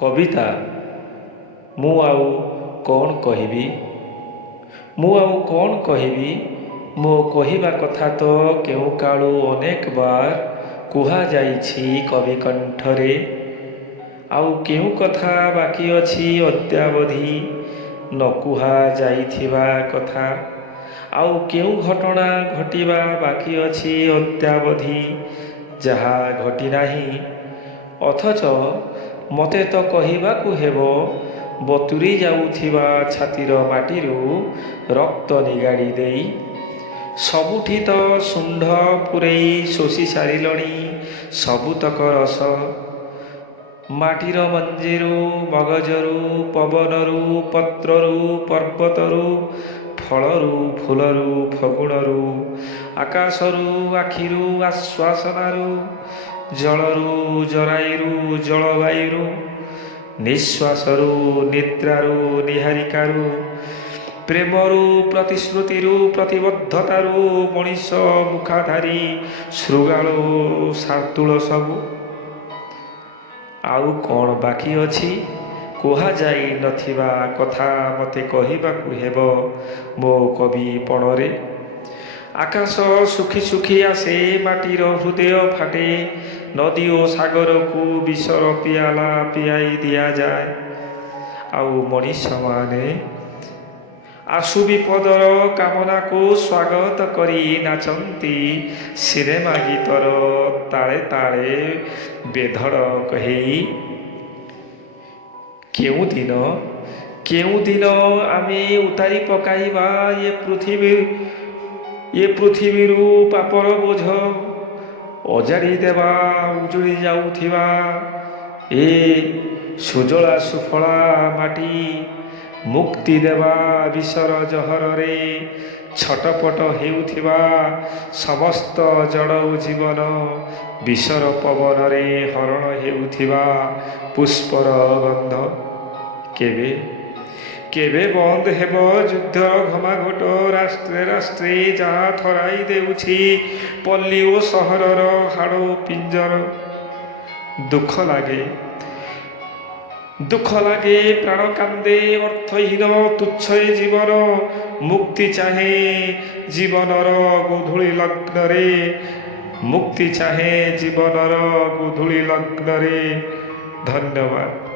कविता मु आउ कौन कहबी मु आउ कौन कहबी मो कहिबा कथा तो केउ कालू अनेक बार कुहा जाइछि कवि कंठरे आउ केउ कथा बाकी अछि अद्यावधि न कुहा जाइथिबा कथा आउ केउ घटना घटिबा बाकी अछि अद्यावधि जहा घटी नाही अथच मते तो कहिबाकु हेबो बतुरी जाउथिबा छातीर माटीरू रक्त निगाड़ी देई सबुठी तो सुंढ पुरेई शोषी सारिलणी सबुतक रस माटीर मंजीरू मगजरू पवनरू पत्ररू पर्वतरू फलरू फूलरू फगुणरू आकाशरू आखिरू आश्वासनारू जलरू जराईरू जलवायुरू निश्वासरू निद्रारू निहारिकारु प्रेमरू प्रतिश्रुतिरू प्रतिबद्धतारू मनीष मुखाधारी श्रृगालू शार्दूल सबू आउ कौन बाकी अछि कुहा जाई नथिबा कथा मते कहिबाकु हेबो मो कवि पणरे आकाश सुखी सुखी आसे माटीर हृदय फाटे नदी और सागर को विषर पियाला पियाई दिया जाए आउ मनीष माने आशु विपदर कामना को स्वागत करी नाचंती सिनेमा गीतर ताले ताले बेधड़ कही केउ दिन आमे उतारी पकाइबा ये पृथ्वीरू पापर बोझ अजाड़ी देवा उजुड़ी जाउथिबा ए सुजला सुफला माटी मुक्ति देवा विषर जहरे छटपट हेउथिबा समस्त जड़ जीवन विषर पवन रे हरण हेउथिबा पुष्पर गंध केबे केबे बंद हेबो युद्ध घमाघोट राष्ट्रे राष्ट्रे जहा थराई देउछि पल्ली ओ सहरर हाड़ पिंजर दुख लागे प्राण कांदे अर्थहीन तुच्छ जीवन मुक्ति चाहे जीवनर गोधूली लग्न मुक्ति चाहे जीवनर गोधूली लग्न। धन्यवाद।